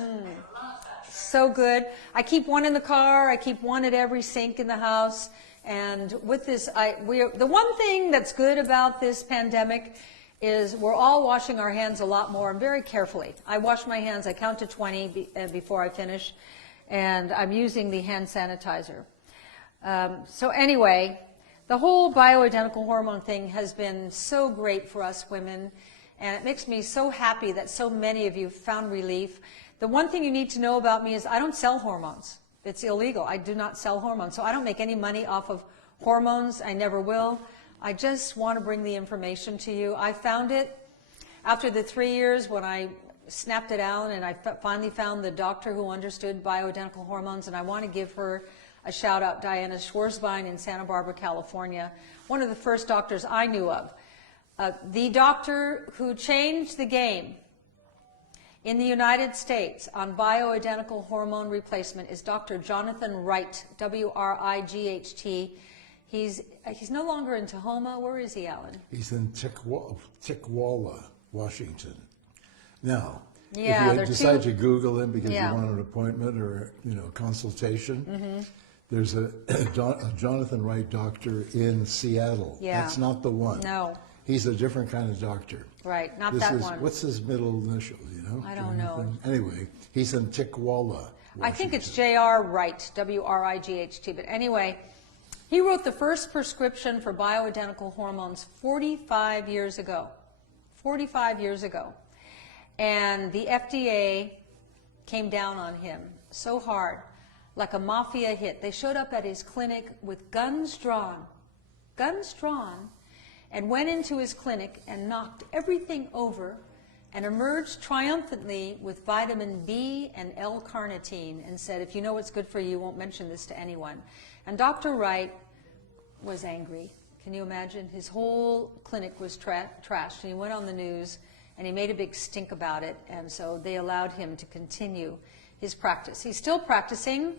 love that. So good. I keep one in the car. I keep one at every sink in the house. And with this, the one thing that's good about this pandemic is we're all washing our hands a lot more and very carefully. I wash my hands. I count to 20 before I finish, and I'm using the hand sanitizer. So anyway, the whole bioidentical hormone thing has been so great for us women, and it makes me so happy that so many of you found relief. The one thing you need to know about me is I don't sell hormones. It's illegal. I do not sell hormones. So I don't make any money off of hormones. I never will. I just want to bring the information to you. I found it after the 3 years when I snapped it out, and I finally found the doctor who understood bioidentical hormones, and I want to give her a shout out, Diana Schwarzbein in Santa Barbara, California, one of the first doctors I knew of. The doctor who changed the game in the United States on bioidentical hormone replacement is Dr. Jonathan Wright, W-R-I-G-H-T. He's no longer in Tahoma. Where is he, Alan? He's in Tikwala, Washington. Now, Yeah, if you decide to Google him because Yeah. you want an appointment or consultation, there's a Jonathan Wright doctor in Seattle. Yeah. That's not the one. No. He's a different kind of doctor. Right, not This that is, one. what's his middle initial, you know? I don't know. Jonathan? Anyway, he's in Tikwala, I think it's Washington. J.R. Wright, W-R-I-G-H-T. But anyway, he wrote the first prescription for bioidentical hormones 45 years ago. 45 years ago. And the FDA came down on him so hard, like a mafia hit. They showed up at his clinic with guns drawn, and went into his clinic and knocked everything over and emerged triumphantly with vitamin B and L-carnitine and said, if you know what's good for you, you won't mention this to anyone. And Dr. Wright was angry. Can you imagine? His whole clinic was trashed, and he went on the news and he made a big stink about it, and so they allowed him to continue his practice. He's still practicing.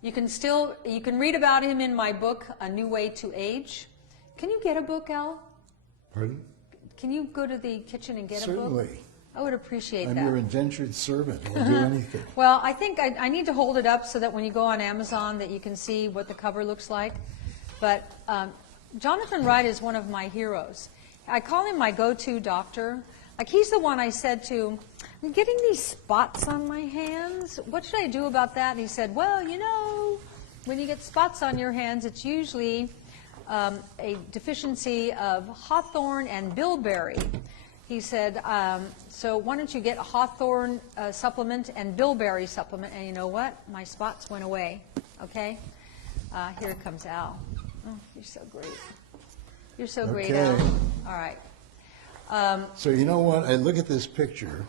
You can read about him in my book, A New Way to Age. Can you get a book, Al? Pardon? Can you go to the kitchen and get a book? Certainly. I would appreciate I'm that. your indentured servant. I'll do anything. Well, I think I need to hold it up so that when you go on Amazon that you can see what the cover looks like. But Jonathan Wright is one of my heroes. I call him my go-to doctor. Like, he's the one I said to, I'm getting these spots on my hands. What should I do about that? And he said, well, you know, when you get spots on your hands, it's usually a deficiency of hawthorn and bilberry. He said, so why don't you get a hawthorn supplement and bilberry supplement? And you know what? My spots went away. Okay? Here comes Al. Oh, you're so great. You're so great, Okay. Al. All right. So you know what? I look at this picture,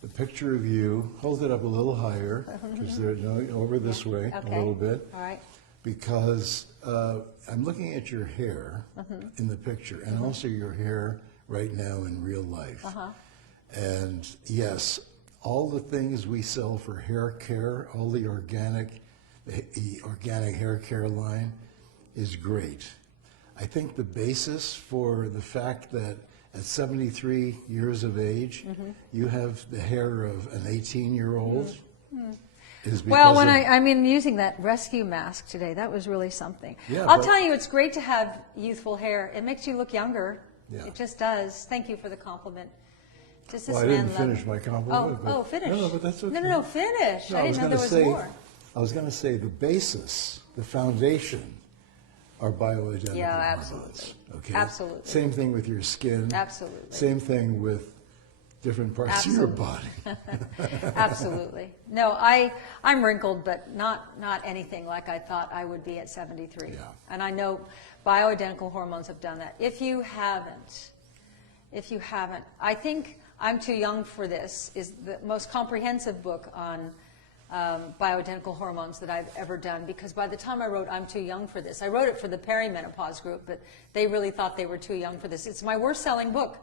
the picture of you. Hold it up a little higher, because they're over this way Okay. a little bit, All right. because I'm looking at your hair in the picture, and also your hair right now in real life. And yes, all the things we sell for hair care, all the organic hair care line is great. I think the basis for the fact that at 73 years of age, you have the hair of an 18-year-old is because Well, when of, I'm using that rescue mask today, that was really something. Yeah, I'll but- tell you, it's great to have youthful hair. It makes you look younger. Yeah. It just does. Thank you for the compliment. Does this Well, I man didn't love finish me? my compliment. Oh, finish. No, but that's okay. No, finish. No, I didn't know there was more. I was going to say the basis, the foundation are bioidentical Yeah, hormones. absolutely. Okay? Absolutely. Same thing with your skin. Absolutely. Same thing with different parts of your body. Absolutely. No, I'm wrinkled, but not anything like I thought I would be at 73. Yeah. And I know bioidentical hormones have done that. If you haven't, I think I'm Too Young for This is the most comprehensive book on bioidentical hormones that I've ever done, because by the time I wrote I'm Too Young for This, I wrote it for the perimenopause group, but they really thought they were too young for this. It's my worst selling book,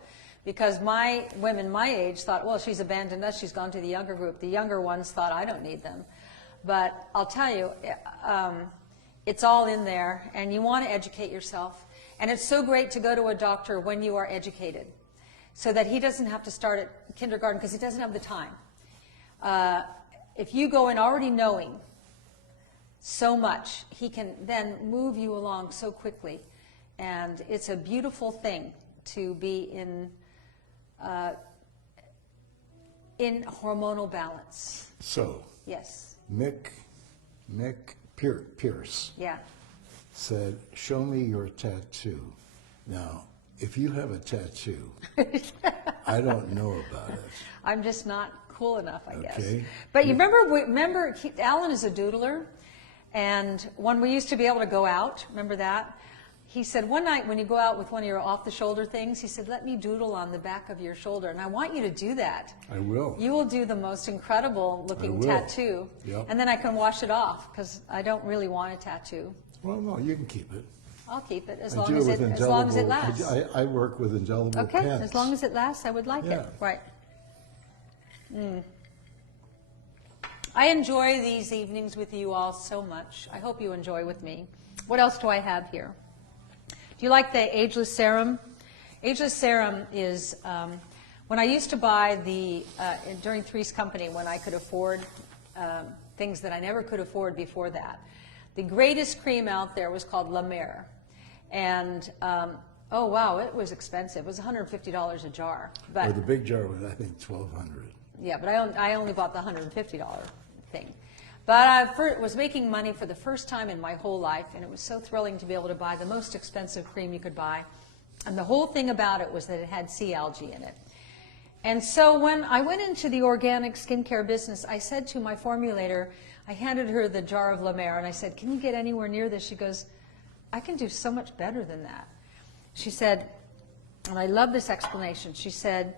because my women my age thought, well, she's abandoned us, she's gone to the younger group. The younger ones thought, I don't need them. But I'll tell you, it's all in there, and you want to educate yourself. And it's so great to go to a doctor when you are educated, so that he doesn't have to start at kindergarten, because he doesn't have the time. If you go in already knowing so much, he can then move you along so quickly. And it's a beautiful thing to be in hormonal balance. So, Yes. Mick Pierce Yeah. said, show me your tattoo. Now, if you have a tattoo, I don't know about it. I'm just not cool enough, I guess. Okay. But you remember Alan is a doodler, and when we used to be able to go out, remember that? He said one night when you go out with one of your off-the-shoulder things, he said, let me doodle on the back of your shoulder, and I want you to do that. I will. You will do the most incredible looking I will. tattoo, Yep. and then I can wash it off, because I don't really want a tattoo. Well, no, you can keep it. I'll keep it as I long do as with it indelible- lasts. I work with indelible Okay, pens. as long as it lasts, I would like Yeah. it. Right. I enjoy these evenings with you all so much. I hope you enjoy with me. What else do I have here? Do you like the Ageless Serum? Ageless Serum is, when I used to buy during Three's Company, when I could afford things that I never could afford before that, the greatest cream out there was called La Mer. And, oh wow, it was expensive. It was $150 a jar. But Or the big jar was, I think, $1,200. yeah, but I only bought the $150 thing. But I was making money for the first time in my whole life, and it was so thrilling to be able to buy the most expensive cream you could buy. And the whole thing about it was that it had sea algae in it. And so when I went into the organic skincare business, I said to my formulator, I handed her the jar of La Mer, and I said, can you get anywhere near this? She goes, I can do so much better than that. She said, and I love this explanation, she said,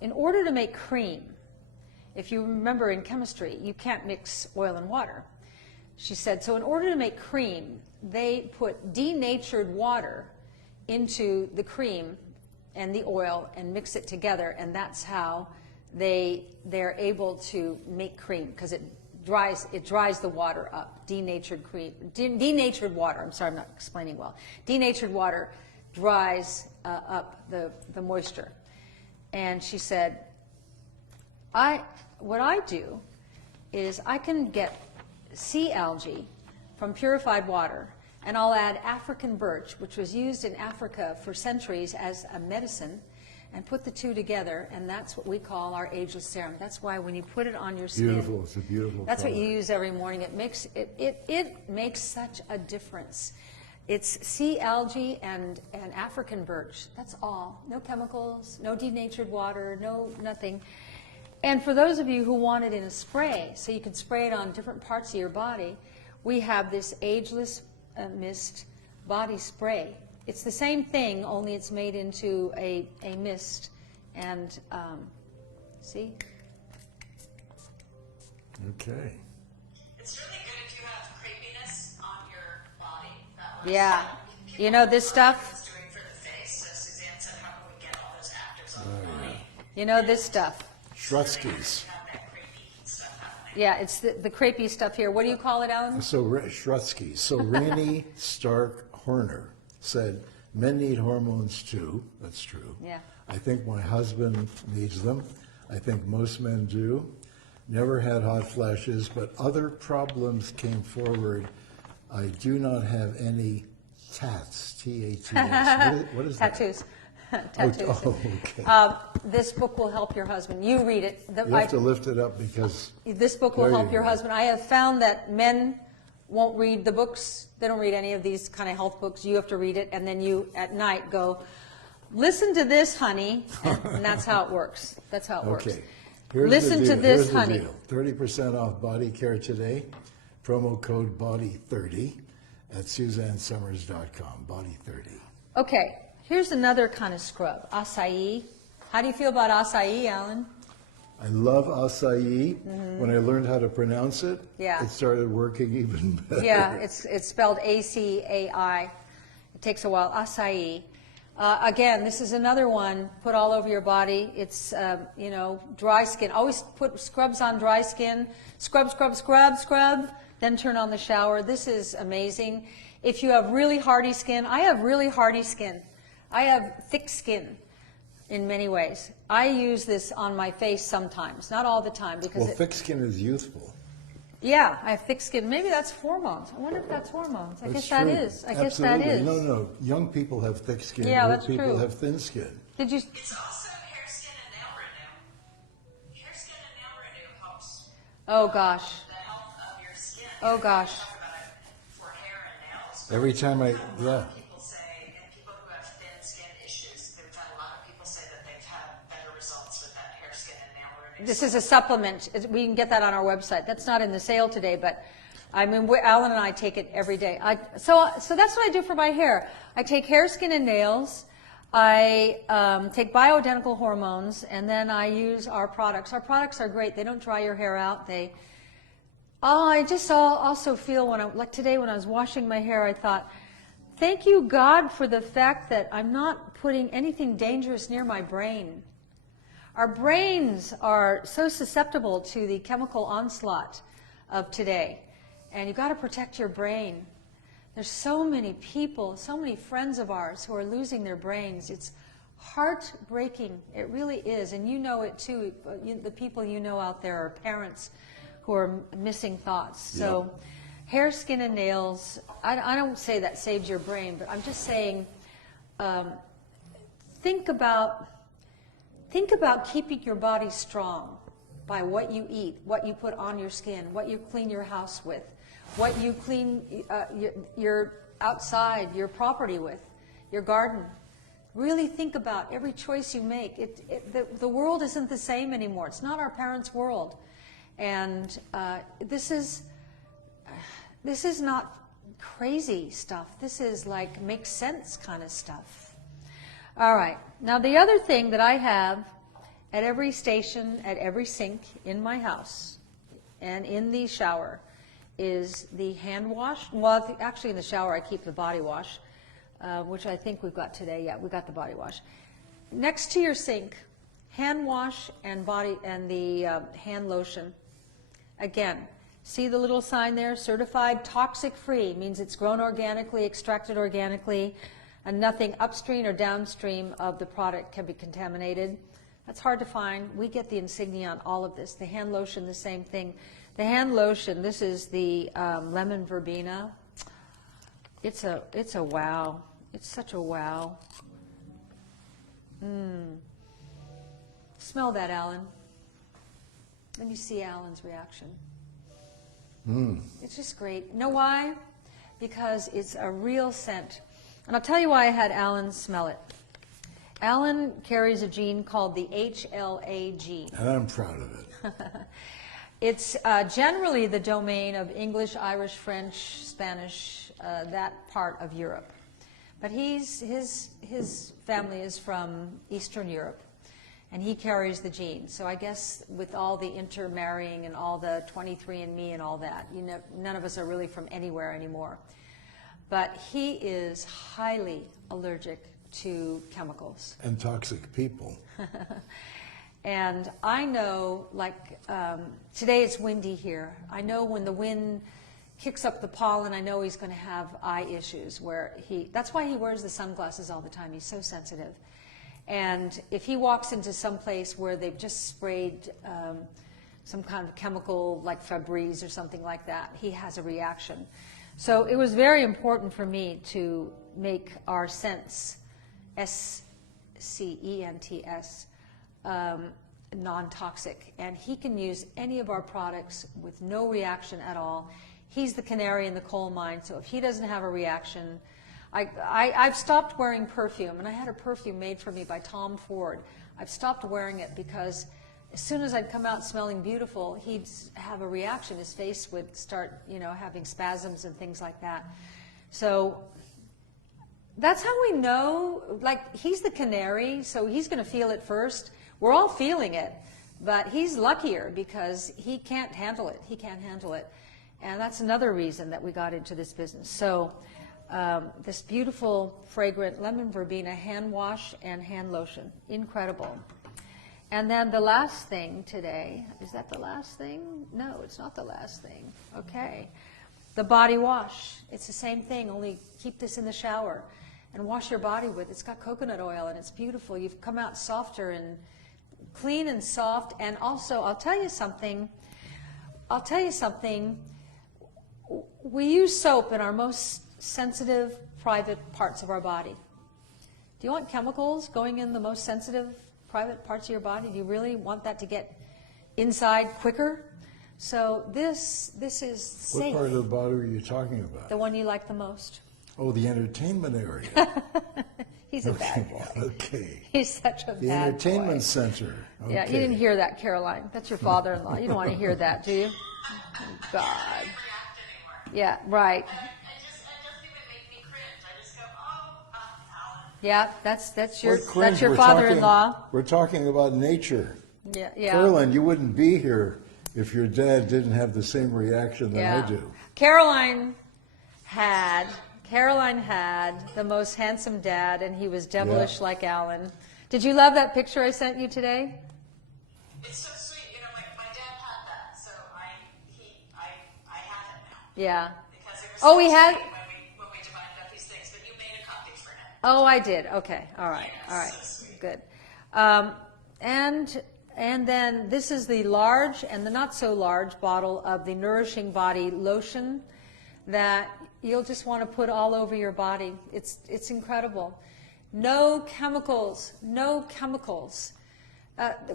in order to make cream, if you remember in chemistry, you can't mix oil and water. She said, so in order to make cream, they put denatured water into the cream and the oil and mix it together, and that's how they're able to make cream, because it dries the water up. Denatured cream, denatured water, I'm sorry, I'm not explaining well. Denatured water dries up the moisture. And she said, what I do is I can get sea algae from purified water, and I'll add African birch, which was used in Africa for centuries as a medicine, and put the two together, and that's what we call our Ageless Serum. That's why when you put it on your skin, Beautiful, it's a beautiful that's what you product. use every morning. It makes such a difference. It's sea algae and African birch. That's all. No chemicals, no denatured water, nothing. And for those of you who want it in a spray, so you can spray it on different parts of your body, we have this Ageless Mist body spray. It's the same thing, only it's made into a mist. And see? Okay. It's really good if you have crepiness on your body. That was Yeah. You know this stuff? it's doing for the face. So Suzanne said, how can we get all those actors on the body? You know this stuff? Schrutzky's. Have that creepy stuff happening. Yeah, it's the crepey stuff here. What do you call it, Alan? So Schrutzky. So Rainey Stark Horner said, men need hormones too. That's true. Yeah. I think my husband needs them. I think most men do. Never had hot flashes, but other problems came forward. I do not have any tats, T-A-T-S. What is that? Tattoos. Tattoos. Oh, okay. This book will help your husband. You read it. You have to lift it up because This book will There help you your go. husband. I have found that men won't read the books. They don't read any of these kind of health books. You have to read it, and then you at night go, listen to this, honey, and that's how it works. That's how it works. Okay. Here's Listen the to deal. this, Here's the honey. deal. 30% off body care today. Promo code BODY30 at SuzanneSomers.com. BODY30. Okay, here's another kind of scrub, acai. How do you feel about acai, Alan? I love acai. When I learned how to pronounce it, Yeah. it started working even better. Yeah, it's spelled A-C-A-I. It takes a while. Acai. Again, this is another one. Put all over your body. It's you know, dry skin. Always put scrubs on dry skin. Scrub, scrub, scrub, scrub. Then turn on the shower. This is amazing. If you have really hardy skin, I have really hardy skin. I have thick skin in many ways. I use this on my face sometimes, not all the time, because Well, thick skin is youthful. yeah, I have thick skin. Maybe that's hormones. I wonder if that's hormones. I guess that true. is. I guess Absolutely. that is. No. Young people have thick skin. Yeah, Old that's people true. have thin skin. Did you? It's also hair, skin, and nail renew. Hair, skin, and nail renew helps Oh gosh. the health of your skin. Oh gosh. Talk about it for hair and nails. Every time A lot of people say, and people who have thin skin issues, a lot of people say that they've had better results with that hair, skin, and nail renew. This is a supplement. We can get that on our website. That's not in the sale today, but I mean, Alan and I take it every day. So that's what I do for my hair. I take hair, skin, and nails. I take bioidentical hormones, and then I use our products. Our products are great. They don't dry your hair out. I just also feel like today when I was washing my hair, I thought, thank you, God, for the fact that I'm not putting anything dangerous near my brain. Our brains are so susceptible to the chemical onslaught of today, and you've got to protect your brain. There's so many people, so many friends of ours who are losing their brains. It's heartbreaking. It really is, and you know it too. The people you know out there are parents who are missing thoughts. So hair, skin, and nails, I don't say that saves your brain, but I'm just saying think about keeping your body strong by what you eat, what you put on your skin, what you clean your house with, what you clean your outside, your property with, your garden. Really think about every choice you make. The world isn't the same anymore. It's not our parents' world. And this is not crazy stuff. This is like makes sense kind of stuff. All right. Now the other thing that I have at every station, at every sink in my house and in the shower is the hand wash. Well, actually in the shower I keep the body wash, which I think we've got today. Yeah, we got the body wash. Next to your sink, hand wash and the hand lotion. Again, see the little sign there? Certified toxic-free means it's grown organically, extracted organically, and nothing upstream or downstream of the product can be contaminated. That's hard to find. We get the insignia on all of this. The hand lotion, the same thing. The hand lotion, this is the lemon verbena. It's a wow. It's such a wow. Smell that, Alan. Let me see Alan's reaction. It's just great. You know why? Because it's a real scent. And I'll tell you why I had Alan smell it. Alan carries a gene called the HLA gene. And I'm proud of it. It's generally the domain of English, Irish, French, Spanish, that part of Europe. But his family is from Eastern Europe, and he carries the gene. So I guess with all the intermarrying and all the 23andMe and all that, none of us are really from anywhere anymore. But he is highly allergic to chemicals. And toxic people. And I know, like, today it's windy here. I know when the wind kicks up the pollen, I know he's going to have eye issues that's why he wears the sunglasses all the time. He's so sensitive. And if he walks into some place where they've just sprayed some kind of chemical like Febreze or something like that, he has a reaction. So it was very important for me to make our scents, SCENTS, non-toxic. And he can use any of our products with no reaction at all. he's the canary in the coal mine. So if he doesn't have a reaction, I've stopped wearing perfume, and I had a perfume made for me by Tom Ford. I've stopped wearing it because as soon as I'd come out smelling beautiful, he'd have a reaction. His face would start, having spasms and things like that. So that's how we know, like, he's the canary, so he's going to feel it first. We're all feeling it, but he's luckier because he can't handle it. He can't handle it. And that's another reason that we got into this business. So this beautiful, fragrant lemon verbena hand wash and hand lotion. Incredible. And then the last thing today, is that the last thing? No, it's not the last thing. Okay. The body wash. It's the same thing, only keep this in the shower and wash your body with. It's got coconut oil and it's beautiful. You've come out softer and clean and soft. And also, I'll tell you something. We use soap in our most sensitive, private parts of our body. Do you want chemicals going in the most sensitive, private parts of your body? Do you really want that to get inside quicker? So this is safe. What part of the body are you talking about? The one you like the most. Oh, the entertainment area. He's a bad boy. Okay. He's such a The bad entertainment boy. center. Okay. Yeah, you didn't hear that, Caroline. That's your father-in-law. You don't want to hear that, do you? Oh, God. I don't react anymore. Yeah, right. It doesn't even make me cringe. I just go, Alan. Yeah, that's Cringe, your father-in-law. We're talking about nature. Yeah, yeah. Caroline, you wouldn't be here if your dad didn't have the same reaction that I do. Caroline had the most handsome dad, and he was devilish like Alan. Did you love that picture I sent you today? It's so sweet. My dad had that, so I have it now. Yeah. Because it was Oh, so we had- sweet when we divided up these things, but you made a copy for him. Oh, I did. Okay. All right. Yes, All right. so sweet. Good. And then this is the large and the not so large bottle of the Nourishing Body lotion that you'll just want to put all over your body. It's incredible. No chemicals. No chemicals.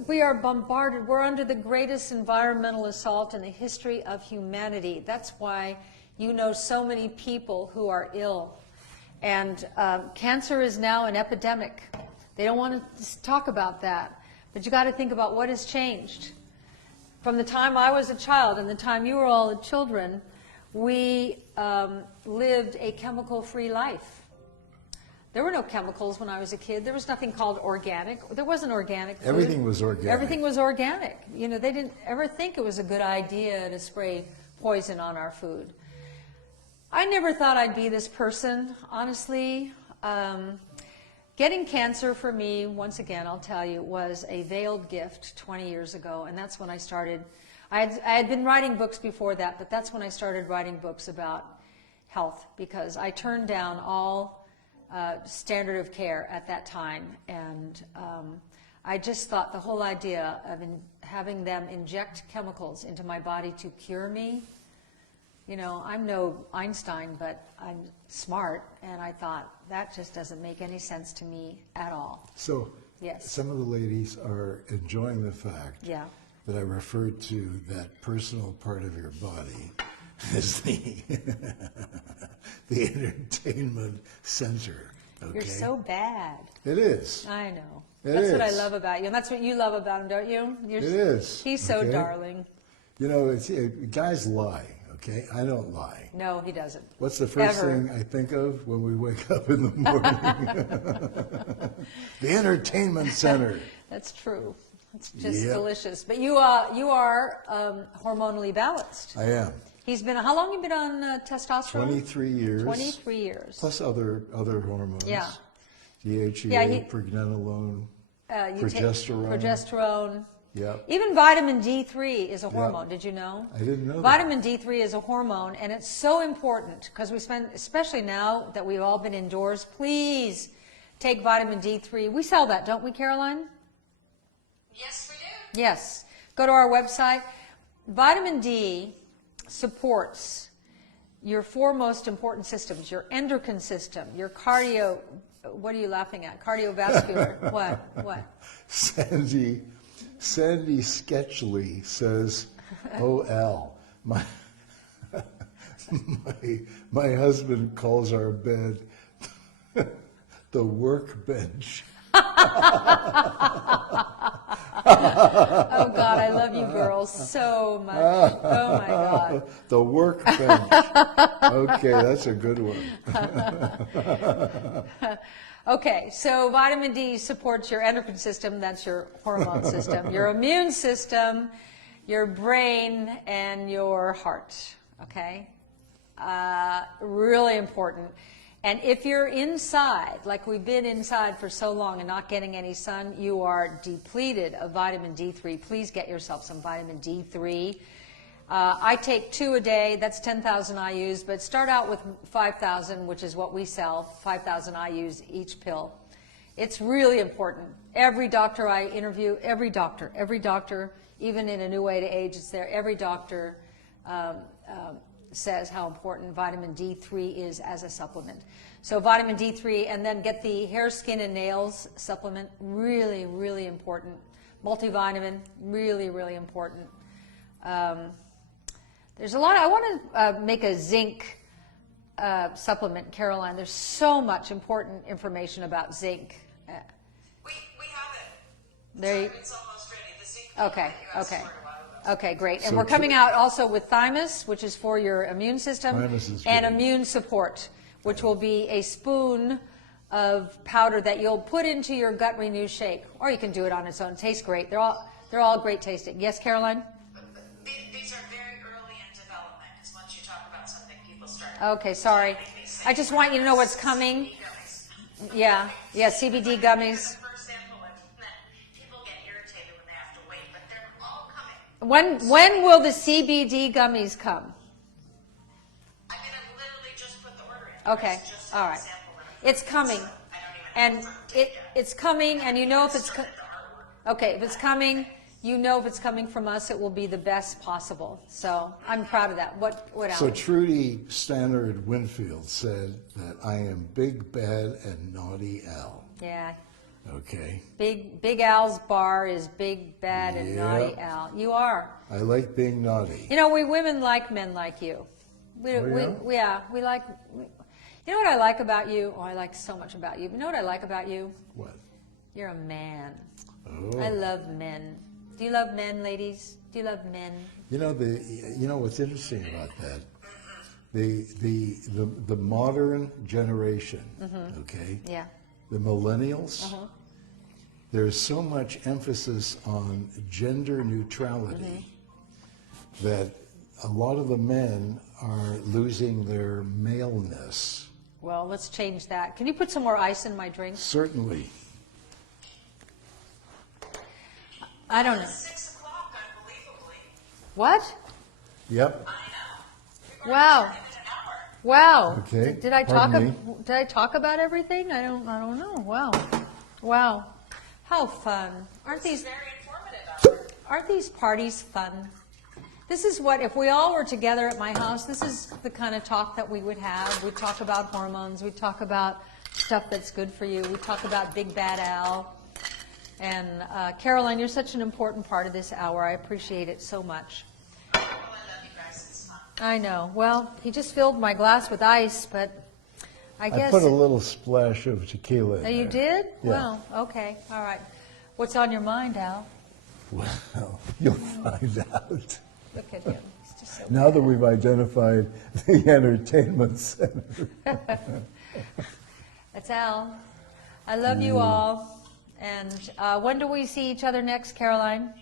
We are bombarded. We're under the greatest environmental assault in the history of humanity. That's why you know so many people who are ill. And cancer is now an epidemic. They don't want to talk about that. But you got to think about what has changed. From the time I was a child and the time you were all children, we lived a chemical-free life. There were no chemicals when I was a kid. There was nothing called organic. There wasn't organic food. Everything was organic. Everything was organic. They didn't ever think it was a good idea to spray poison on our food. I never thought I'd be this person, honestly. Getting cancer for me, once again, I'll tell you, was a veiled gift 20 years ago, and that's when I started. I had been writing books before that, but that's when I started writing books about health, because I turned down all standard of care at that time, and I just thought the whole idea of having them inject chemicals into my body to cure me, I'm no Einstein, but I'm smart, and I thought that just doesn't make any sense to me at all. So Yes. some of the ladies are enjoying the fact Yeah. that I referred to that personal part of your body as the the entertainment center. Okay? You're so bad. It is. I know. It That's what I is. love about you, and that's what you love about him, don't you? It is. He's so Okay? darling. Guys lie, okay? I don't lie. No, he doesn't. What's the first Ever. thing I think of when we wake up in the morning? The entertainment center. That's true. It's just Yep. delicious. But you are hormonally balanced. I am. He's been. How long have you been on testosterone? 23 years. 23 years. Plus other hormones. Yeah. DHEA, Yeah, pregnenolone, You take progesterone. progesterone. Yep. Even vitamin D3 is a hormone. Did you know? I didn't know that. Vitamin D3 is a hormone, and it's so important because we spend, especially now that we've all been indoors, please take vitamin D3. We sell that, don't we, Caroline? Yes, we do. Yes. Go to our website. Vitamin D supports your four most important systems, your endocrine system, your cardio, what are you laughing at? Cardiovascular. What? Sandy Sketchley says, OL, My husband calls our bed the workbench. Oh God, I love you girls so much. Oh my God. The workbench. Okay, that's a good one. Okay, so vitamin D supports your endocrine system, that's your hormone system, your immune system, your brain, and your heart, okay? Really important. And if you're inside, like we've been inside for so long and not getting any sun, you are depleted of vitamin D3. Please get yourself some vitamin D3. I take 2 a day, that's 10,000 IUs, but start out with 5,000, which is what we sell, 5,000 IUs each pill. It's really important. Every doctor I interview, every doctor, even in A New Way to Age, it's there, every doctor says how important vitamin D3 is as a supplement. So vitamin D3, and then get the hair, skin, and nails supplement, really, really important. Multivitamin, really, really important. There's a lot. I want to make a zinc supplement, Caroline. There's so much important information about zinc. We have it. There you, It's almost ready. The zinc okay, that you asked okay. for a while ago. Okay, great. And So we're coming out also with thymus, which is for your immune system, Thymus is and good. immune support, which will be a spoon of powder that you'll put into your gut renew shake, or you can do it on its own. It tastes great. They're all great tasting. Yes, Caroline? These are very early in development, because once you talk about something, people start. Okay, sorry. I just want you to know what's coming. Yeah, CBD gummies. The first sample, and then people get irritated when they have to wait, but they're all coming. When will the CBD gummies come? I mean, I've literally just put the order in. Okay, It's just all a right. sample and It's coming, I don't even and know if it's it's coming, and you know if it's the artwork. okay. If it's coming, you know if it's coming from us, it will be the best possible. So I'm proud of that. What So else? Trudy Stannard Winfield said that I am Big Bad and Naughty Al. Yeah, Okay, Big Al's bar is Big Bad and Naughty Yep. Al. You are. I like being naughty. You know, we women like men like you. We like. You know what I like about you? Oh, I like so much about you. You know what I like about you? What? You're a man. Oh. I love men. Do you love men, ladies? Do you love men? You know what's interesting about that? The modern generation, okay? Yeah. The millennials. There's so much emphasis on gender neutrality that a lot of the men are losing their maleness. Well, let's change that. Can you put some more ice in my drink? Certainly. I don't know. 6 o'clock, unbelievably. What? Yep. I know. Wow. In an hour. Wow. Okay, Did I pardon Did I talk about everything? I don't know. Wow. Wow. How fun. Aren't these Very informative hour. Aren't these parties fun? This is what, if we all were together at my house, this is the kind of talk that we would have. We'd talk about hormones. We'd talk about stuff that's good for you. We'd talk about Big Bad Al. And Caroline, you're such an important part of this hour. I appreciate it so much. Well, I love you guys. It's fun. I know. Well, he just filled my glass with ice, but I guess... I put a little splash of tequila in Oh, you there. did? Yeah. Well, okay. All right. What's on your mind, Al? Well, you'll find out. Look at him. He's just so Now that we've identified the entertainment center. That's Al. I love you all. And when do we see each other next, Caroline?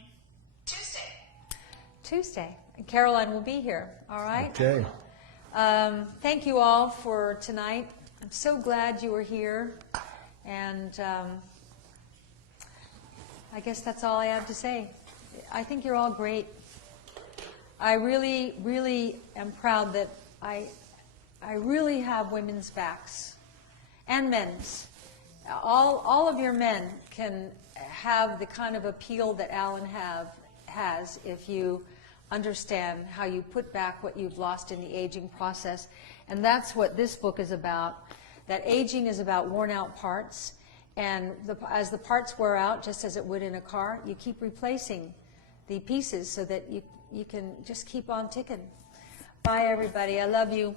Tuesday. Tuesday. And Caroline will be here. All right? Okay. Thank you all for tonight. I'm so glad you were here. And I guess that's all I have to say. I think you're all great. I really, really am proud that I really have women's backs and men's. All of your men can have the kind of appeal that Alan has if you understand how you put back what you've lost in the aging process. And that's what this book is about, that aging is about worn out parts. And as the parts wear out, just as it would in a car, you keep replacing the pieces so that you can just keep on ticking. Bye, everybody. I love you.